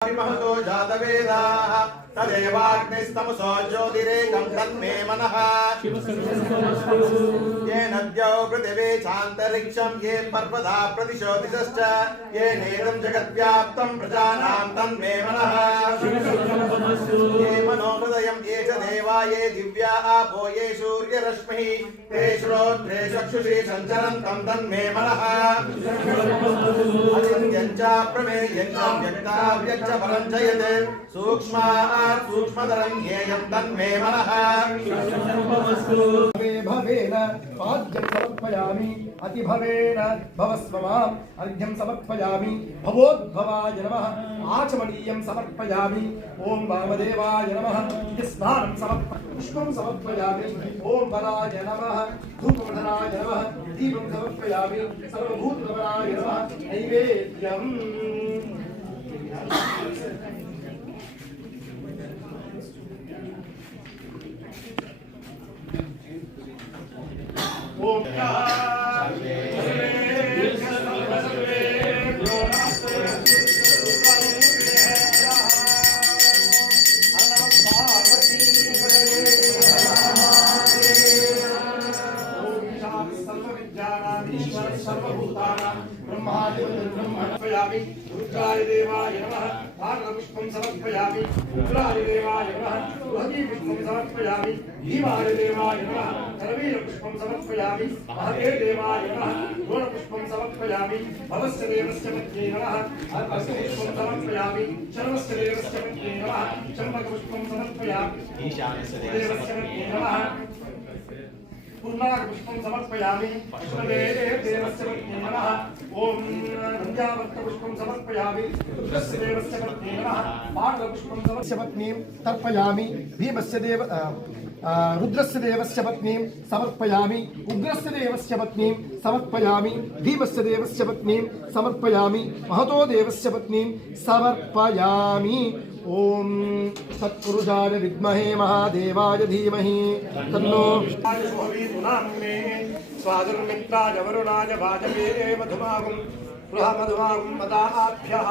महतो जातवेदाः तदेवाग्निस्तमसो ज्योतिरेकं तन्मे मनः ये नद्यौ पृथिवी चान्तरिक्षं ये पर्वता प्रतिशो दिशश्च ये नेदं जगद्व्याप्तं प्रजानां तन्मे मनः ये मनोहृदयं ये च देवा ये दिव्या आपो ये सूर्यरश्मिः ते श्रोत्रे चक्षुषी सञ्चरन्तं तन्मे मनः अचिन्त्यं च प्रमेयं च व्यक्ताव्यं च परं च यत् सूक्ष्मात् सूक्ष्मतरं ज्ञेयं तन्मे मनः भवेन पाद्यं समर्पयामि अतिभवेन भवस्व माम् अर्घ्यं समर्पयामि भवोद्भवाय नमः आचमनीयं समर्पयामि ओं वामदेवाय नमः स्नानं पुष्पं समर्पयामि ओं बलाय नमः धूपवर्धनाय नमः दीपं समर्पयामि सर्वभूतवराय नमः नैवेद्यम् ओम ब्रह्मादिब्रह्मणपयामि रुद्राय देवाय नमः भागपुष्पं समर्पयामि रुद्राय देवाय नमः बृहदीपुष्पं समर्पयामि भीमाय देवाय नमः करवीरपुष्पं समर्पयामि महते देवाय नमः गोणपुष्पं समर्पयामि भवस्य देवस्य पत्न्यै नमः अर्घपुष्पं समर्पयामि शर्वस्य देवस्य पत्न्यै नमः चम्पकपुष्पं समर्पयामि ईशानस्य देवस्य पत्न्यै नमः पुष्पं समर्पयामि देवस्य पत्न्यै नमः ओम नन्द्यावर्तपुष्पं समर्पयामि रुद्रस्य देवस्य पत्न्यै नमः पाटलपुष्पं समर्पयामि पत्नीं तर्पयामि भीमस्य देव रुद्रस्य देवस्य पत्नीं समर्पयामि उग्रस्य देवस्य पत्नीं समर्पयामि भीमस्य देवस्य पत्नीं समर्पयामि महतो देवस्य पत्नीं समर्पयामि ओम सत्पुरुषाय विद्महे महादेवाय धीमहि तन्नो स्वादुर्मित्राय वरुणाय वाजवे मधुमागुं बृहमधुमागुं मदाभ्यः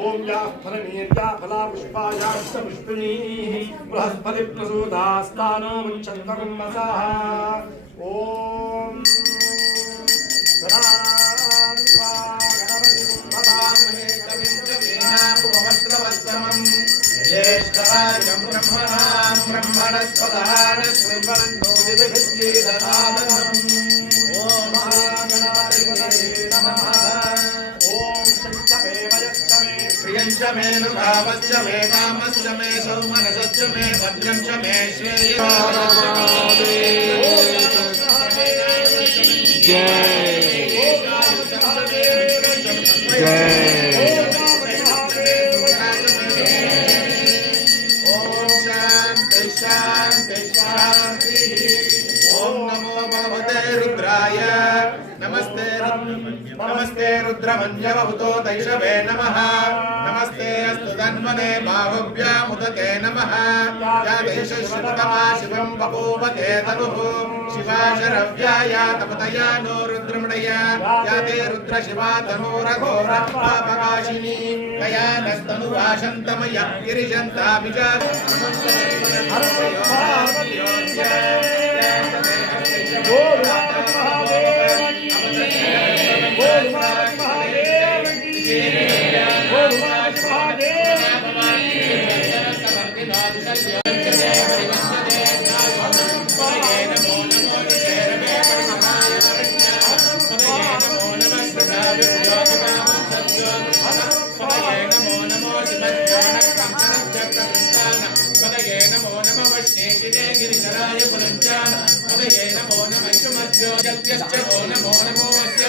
ओम याः फलनीर्या फलापुष्पायाश्च पुष्पिणीः बृहस्पतिप्रसूदास्तानो मुञ्चन्तगुं मसाः ओम ज्येष्ठराजं ब्रह्मणां ब्रह्मणस्पदान श्रीमन्नो दिव्यभिज्ञेदसादनम् ॐ महागणाधिपतये नमः ॐ शक्तमे वयश्चमे प्रियं च मे नुभावश्च मे कामश्च मे सौमनसश्च मे भद्रं च मे नमस्ते रुद्रमन्यवहुतो दैशवे नमः नमस्ते अस्तु तन्मने बाहुभ्यामुदते नमः या देशश्रुतमा शिवं बभूवते तनुः शिवा शरव्याया तपतया नो रुद्रमणया या ते रुद्रशिवा तनोरघोरपापकाशिनी तया नस्तनुवाशन्तमय गिरिशन्ताभिजा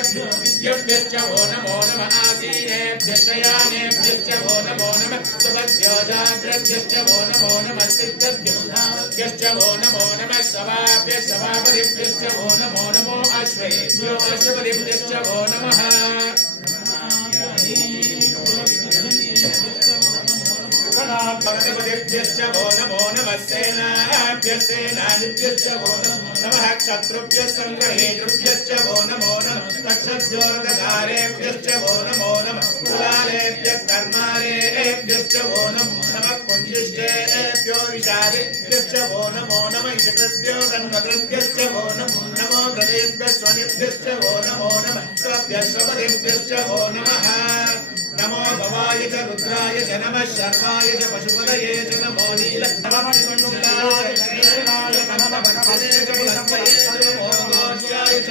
विद्युभ्यश्च वो नमो नमः आसीनेभ्यश्च यानेभ्यश्च वो नमो नमः सुभद्भ्यो जाग्रभ्यश्च वो नमो नमः सिद्धभ्यश्च वो नमो नमः सवाभ्यः सभापतिभ्यश्च वो नमो नमो अश्वेभ्यो अश्वपतिभ्यश्च वो नमः गणाधिपतिभ्यश्च वो नमो नमः सेनाभ्यः सेनाधिपत्यश्च वो नमः नमः क्षत्रुभ्यः संग्रहेतृभ्यश्च वो नमो नमः तक्षद्योरधकारेभ्यश्च वो नमो नमः कुलालेभ्यः कर्मारेभ्यश्च वो नमो नमः कुञ्जिष्टेभ्यो विशालेभ्यश्च वो नमो नमः इषकृभ्यो तन्वकृभ्यश्च वो नमो नमो व्रतेभ्यः स्वनिभ्यश्च वो नमो नमः स्वभ्यः स्वपदेभ्यश्च वो नमः नमो भवाय च रुद्राय च नमः शर्वाय च पशुपतये च नमो नीलकण्ठाय च नमः भक्तये च लक्ष्मये च नमो घोष्याय च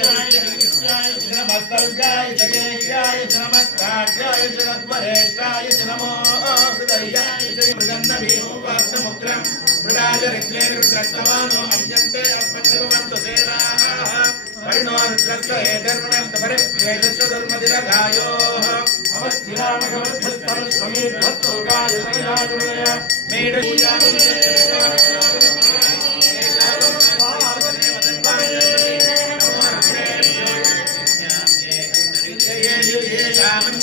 नमस्तर्गाय च केक्याय च नमः काट्याय च नत्वरेष्ठाय च नमो हृदयाय च मृगन्धभीमुपार्थमुग्रं मृडाय ऋग्ने रुद्रस्तवानो अभ्यन्ते अस्मद्देवमन्तसेनाः परिणो रुद्रस्य हेदर्वणन्तपरे वेदस्य दुर्मदिरगायोः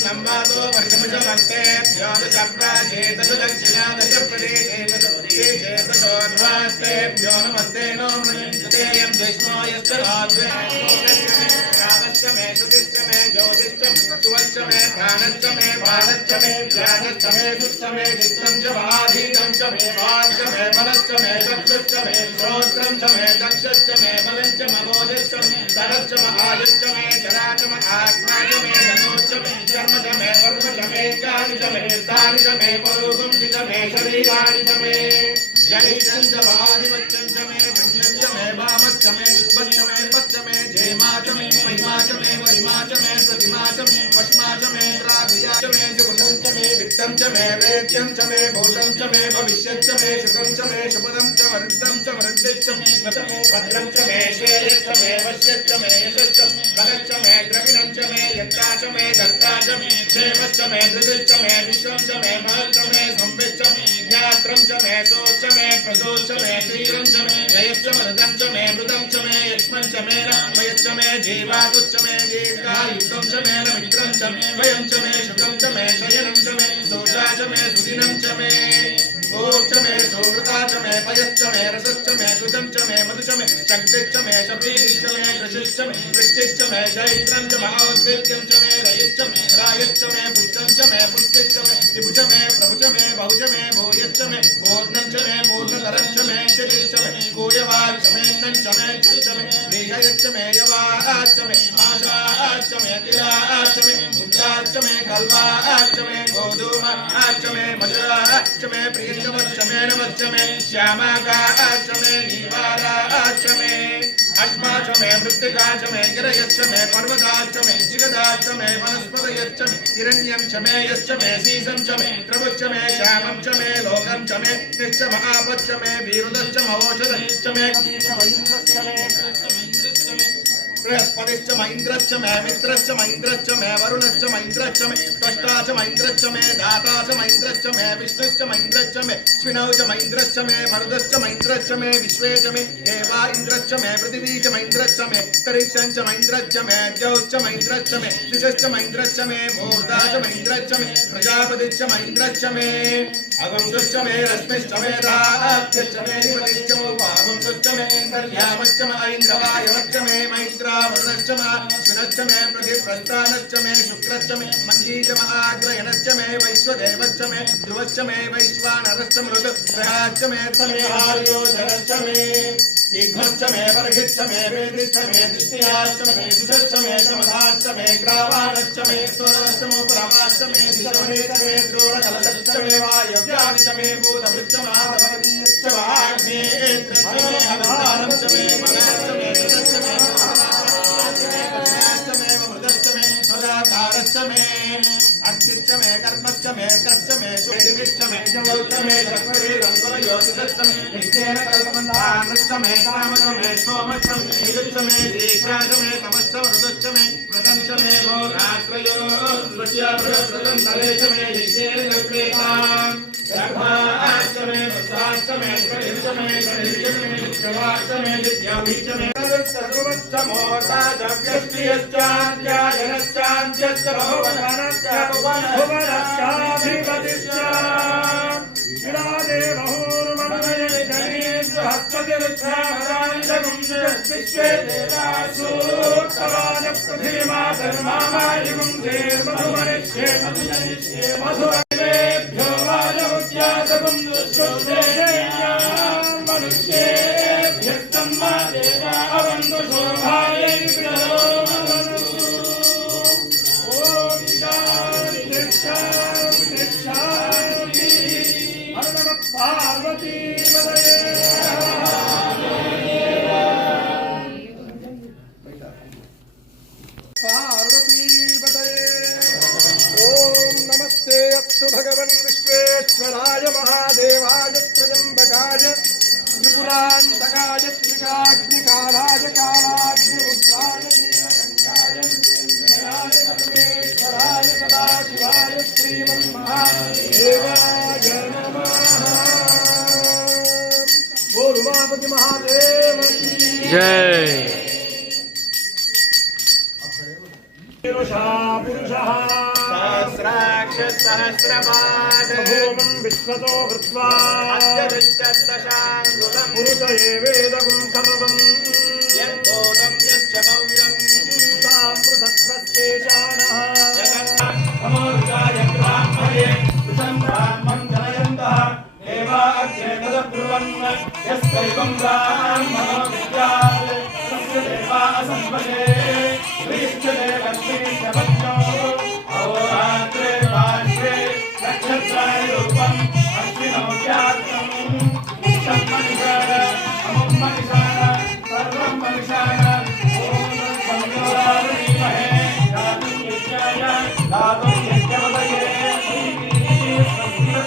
संवादो वर्षमुषमस्तेभ्यो दशप्राचेतस दक्षिणा दशप्रदेशेतसोर्वास्तेभ्यो नमस्ते नो मृतेयं विष्णो यश्च राध्वे रामश्च मे श्रुतिश्च मे ज्योतिश्च सुवश्च मे प्राणश्च मे बाणश्च मे ज्ञानश्च मे सुश्च मे चित्तं च महाधीतं च मे वाक्च मे मनश्च मे चक्षुश्च मे श्रोत्रं च मे दक्षश्च मे बलं च ममोजश्च मे सरश्च महायुश्च मे जराच म आत्मा च मे धनोश्च मे कर्म च मे कर्म च मे ज्ञानि च मे स्थानि च मे परोगुंसि च मे शरीराणि च मे जनितं च महाधिपत्यं च मे पुण्यं च मे वामश्च मे पुष्पश्च मे पश्च मे जयमा च मे महिमा च मे महिमा च मे प्रतिमा च मे वश्मा च मे द्राभिया च मे सुगुणं च मे वित्तं च मे वेद्यं च मे भूतं च मे भविष्यं च मे शुभं च मे शुभदं च वृद्धं च वृद्धिश्च मे भद्रं च मे श्रेयश्च मे वश्यश्च मे यशश्च बलश्च मे द्रविणं च मे यत्ता च मे दत्ता च मे क्षेमश्च मे धृतिश्च मे विश्वं च मे महच्च मे संविच्च मे ज्ञात्रं च मे सोच्च मे प्रसोच्च मे शीलं च मे जयश्च मृतं च मे मृतं च मे यक्ष्मं च मे रामयश्च मे जीवातुश्च मे दीर्घायुक्तं च मे मित्रं च मे वयं च मे शुकं च मे शयनं च मे दोषा च मे सुदिनं च मे ओच्च मे सुवृता च मे पयश्च मे रसश्च मे कृतं च मे मधु च मे शक्तिश्च मे शपीश्च मे कृषिश्च मे वृष्टिश्च मे जैत्रं च महाउद्भिद्यं च मे रयश्च मे रायश्च मे पुष्टं च मे पुष्टिश्च मे विभुज मे प्रभुज मे बहुज मे भूयश्च मे पूर्णं च मे पूर्णतरं च मे क्षतिश्च मे कूयवाच्च मे नं च मे च मे देहयच्च मे यवाच्च मे आशाच्च मे तिलाच्च मे मुद्राच्च मे कल्वाच्च मे गोधूमाच्च मे मधुराच्च मे प्रियंगवच्च मे नवच्च मे श्यामाकाच्च मे नीवाराच्च मे अश्माच मे मृत्तिकाच मे गिरयच्च मे पर्वताच्च मे जिगदाच्च मे वनस्पतयच्च मे हिरण्यं च मे यश्च मे सीसं च मे प्रभुच्च मे श्यामं च मे लोकं च मे निश्च महापच्च मे वीरुदच्च महोषधश्च मे बृहस्पतिश्च महेन्द्रश्च मे मित्रश्च महेन्द्रश्च मे वरुणश्च महेन्द्रश्च मे त्वष्टा च महेन्द्रश्च मे दाता च महेन्द्रश्च मे विष्णुश्च महेन्द्रश्च मे श्विनौ च महेन्द्रश्च मे मरुदश्च महेन्द्रश्च मे विश्वे च मे देवा इन्द्रश्च मे पृथिवी च महेन्द्रश्च मे तरिक्षं च महेन्द्रश्च मे द्यौश्च महेन्द्रश्च मे दिशश्च महेन्द्रश्च मे मूर्धा च महेन्द्रश्च मे प्रजापतिश्च महेन्द्रश्च मे अगुंसश्च मे रश्मिश्च मे दाभ्यश्च मे निपतिश्च मोपागुंसश्च मे कल्यामश्च मे ऐन्द्रवायवश्च मे मैत्रा वरुणश्च मे शुनश्च मे प्रतिप्रस्थानश्च मे शुक्रश्च मे मञ्जीच महाग्रयणश्च मे वैश्वदेवश्च मे ध्रुवश्च मे वैश्वानरश्च मृत ग्रहाश्च मे हार्योधनश्च मे इघ्नश्च मे वर्हिश्च मे वेदिश्च मे दृष्टियाश्च मे सुषश्च मे समधाश्च मे ग्रावाणश्च मे स्वरश्च मोप्रभाश्च मे दिशमनेत मे द्रोणकलशश्च मे वायव्याश्च मे भूतभृश्च माधवश्च वाग्नेत्रश्च मे हविर्दानश्च मे मनश्च मे कृतश्च मे सदाधारश्च मे अक्षिश्च मे कर्मश्च मे कर्च मे सुविश्च मे जौच मे शक्तिरङ्कुलयोतिश्च मे नित्येन कल्पन्तानश्च मे कामश्च मे सोमश्च मे निजुश्च मे दीक्षाश्च मे तमश्च वृदश्च मे व्रतञ्च मे भोरात्रयो बृहस्पतन्तरे च मे नित्येन कल्पेताम् गर्भाश्च मे वत्साश्च मे कलिश्च मे कलिश्च मे शवाश्च मे विद्याभिश्च मे सर्वश्च मोर्ता च व्यक्तियश्चान्त्यायनश्चान्त्यश्च भुवनश्च भुवनश्चाधिपतिश्च इडादेवहुर्वणनयजनेन्द्रहस्पतिरुच्छामदानिजगुंस विश्वे देवासु तवाय प्रथिमा धर्मामायुगं ते मधुमनिष्ये मधुरेभ्यो वाजमुद्यासकं दुष्कृतेया मनुष्येभ्यस्तं मा देवा अवन्तु शोभायै विदो ॐ शान्ति शान्ति शान्ति हर नमः पार्वती भगवन् विश्वेश्वराय महादेवाय त्र्यम्बकाय त्रिपुरान्तकाय त्रिकाग्निकालाय कालाग्निरुद्राय नीलकण्ठाय जयाय परमेश्वराय सदाशिवाय श्रीमन्महादेवाय नमः। बोल उमापति महादेव की जय। पुरुषः सहस्राक्ष सहस्रपाद भूमं विश्वतो कृत्वा अत्यदुष्टदशाङ्गुलं पुरुष एवेदगुं सर्वं यद्बोधं यश्च भव्यं साम्पृथत्वस्तेषानः अमोर्गाय ब्राह्मणे कृतं ब्राह्मं जनयन्तः देवा अग्ने तदब्रुवन् यस्दैवं ब्राह्मणो विद्यात् तस्य देवा असम्पदे ह्रीश्चते लक्ष्मीश्चवत्यो अहोरात्रे पार्श्वे नक्षत्रारूपम् अश्विनोऽध्यात्मम् नित्यं मनिषाण अमुं मनिषाण सर्वं मनिषाण ॐ संयोराधीमहे दातुं यज्ञाय दातुं यज्ञपतये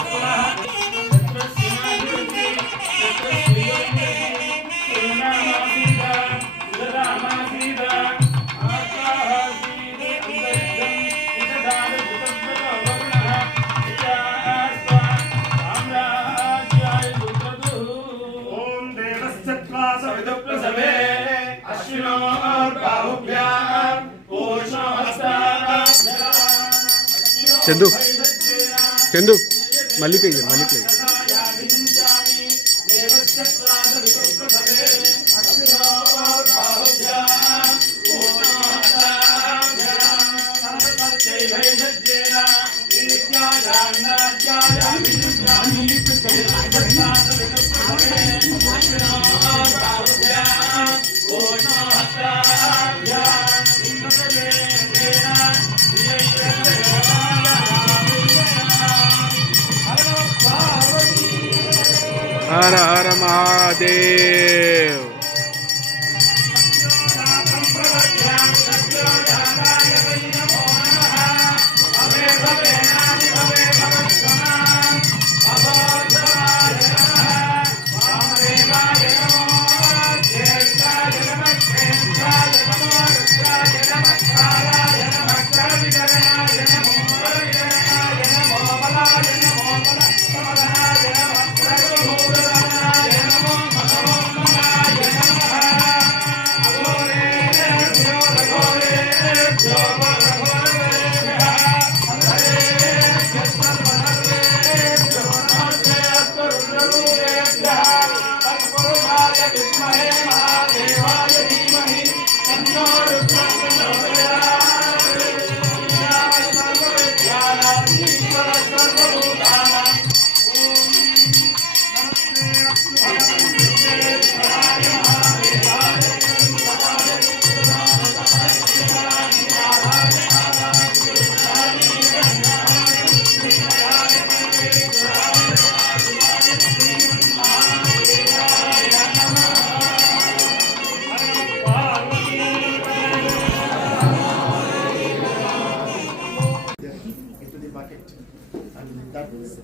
पुनः చందు చందు మళ్ళీ play her her Mahadev.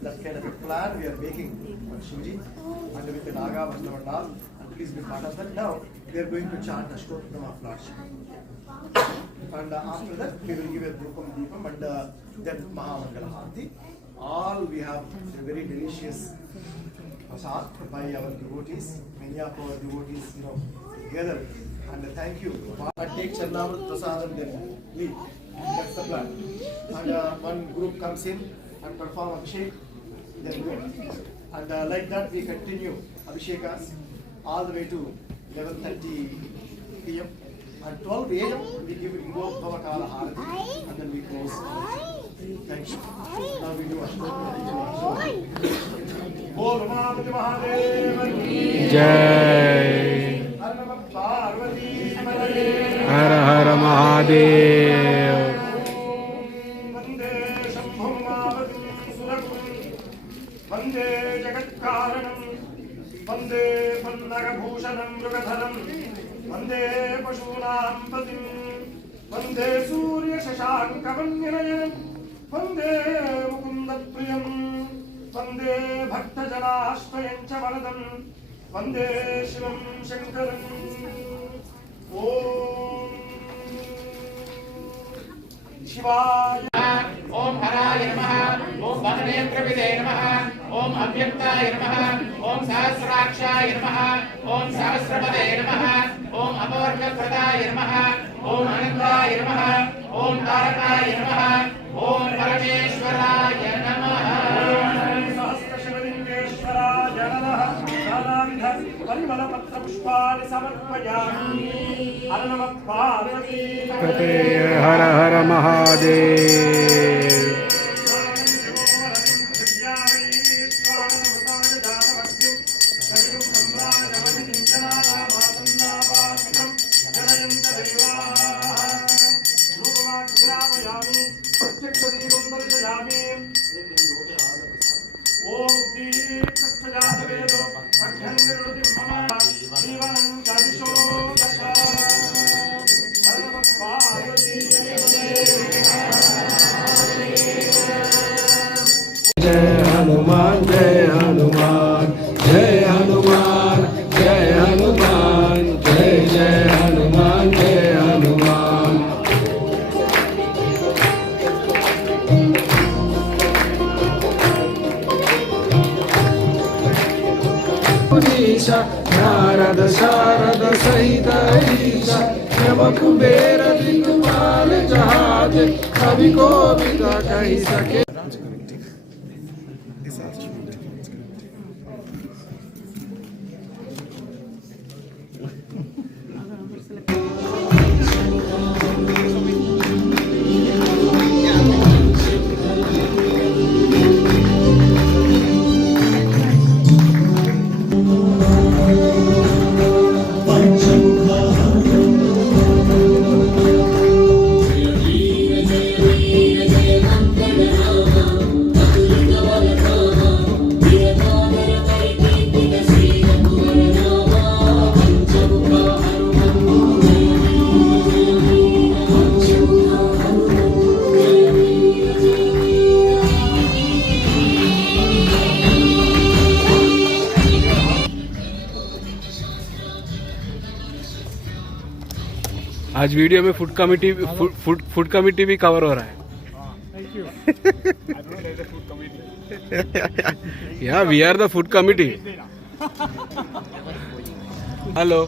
That kind of a plan we are making on Shivji and with the Naga Vaishnava and all, and please be part of that. Now we are going to chant Ashtottam of Lord Shiva, and after that we will give a Drupam Deepam and then Mahamangala Harati. All we have a very delicious prasad by our devotees, many of our devotees, together. And thank you. Take Charnamrit Prasadam then leave. That's the plan. And one group comes in and perform Abhishek, then go. And like that we continue Abhishekas all the way to 11:30 p.m. At 12 a.m. we give Ingobhava Kala Harati and then we close. Thank you. Now we do Ashtoka. Bol Ramapati Mahadev ki जय Har Namah Parvati Padale. हर हर Mahadev Vande Shambhum Mavatim Surakum Vande Jagat Karanam Vande Pannaga Bhushanam Mrugadharam Vande Pashunam Patim Vande Surya Shashanka Vanyanayam Vande Mukunda Priyam Vande Bhakta Janashvayam Varadam Vande Shivam Shankaram Om Shivaya ओम हराय नमः ओम वननेत्रविदे नमः ओम अव्यक्ताय नमः ओम सहस्राक्षाय नमः ओम सहस्रपदे नमः ओम अपवर्गप्रदाय नमः ओम अनन्ताय नमः ओम तारकाय नमः ओम परमेश्वराय नमः सहस्रशिवलिङ्गेश्वराय नमः नानाविध परिमलपत्रपुष्पाणि समर्पयामि हर नमः पार्वती पते हर हर महादेव जय हनुमान जय हनुमान जय हनुमान जय हनुमान जय जय हनुमान जय हनुमान ईशा नारद शारद सहित ईशा यम कुबेर दिक्पाल जहाज कवि को विदा कही सके आज वीडियो में फूड कमिटी भी कवर हो रहा है या we are the food committee hello